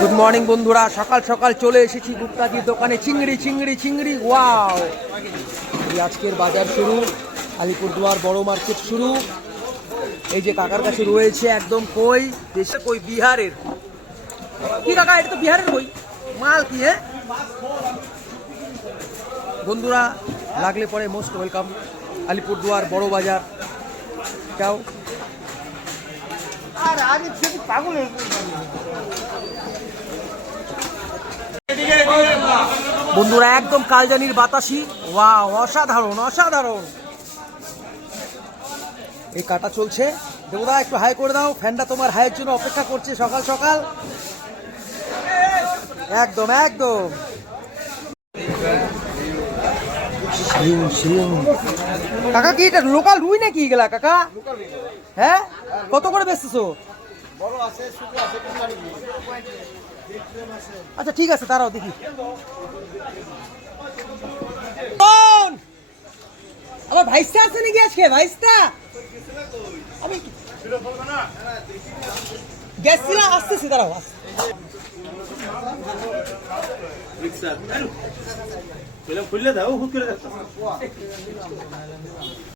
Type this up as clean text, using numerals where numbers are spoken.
Good morning বন্ধুরা, সকাল সকাল চলে এসেছি গুপ্তাজির দোকানে। চিংড়ি চিংড়ি চিংড়ি, ওয়াও! আজকের বাজার শুরু, আলিপুরদুয়ার বড় মার্কেট শুরু। এই যে কাকার কাছে রয়েছে একদম কই দেশে, কই বিহারের। কি কাকা, এটা তো বিহারের কই মাল কি? হ্যাঁ বন্ধুরা, লাগলে পরে মোস্ট ওয়েলকাম আলিপুরদুয়ার বড় বাজার। যাও বন্ধুরা, একদম কালজানির বাতাসি, ওয়াও! অসাধারণ অসাধারণ। এই কাটা চলছে। দেবদা একটু হাই করে দাও, ফ্যানটা তোমার হাইয়ের জন্য অপেক্ষা করছে সকাল সকাল। একদম একদম কাকা, কি এটা লোকাল রুই নাকি গেলা কাকা? হ্যাঁ, কত করে বেচতেছো? আচ্ছা ঠিক আছে, তারাও দেখি। আমার ভাইস্তা আছে নাকি আজকে? ভাইস্তা আমি গেছিলাম, আসতেছি, দাঁড়াও। খুললে দাও, হুট করে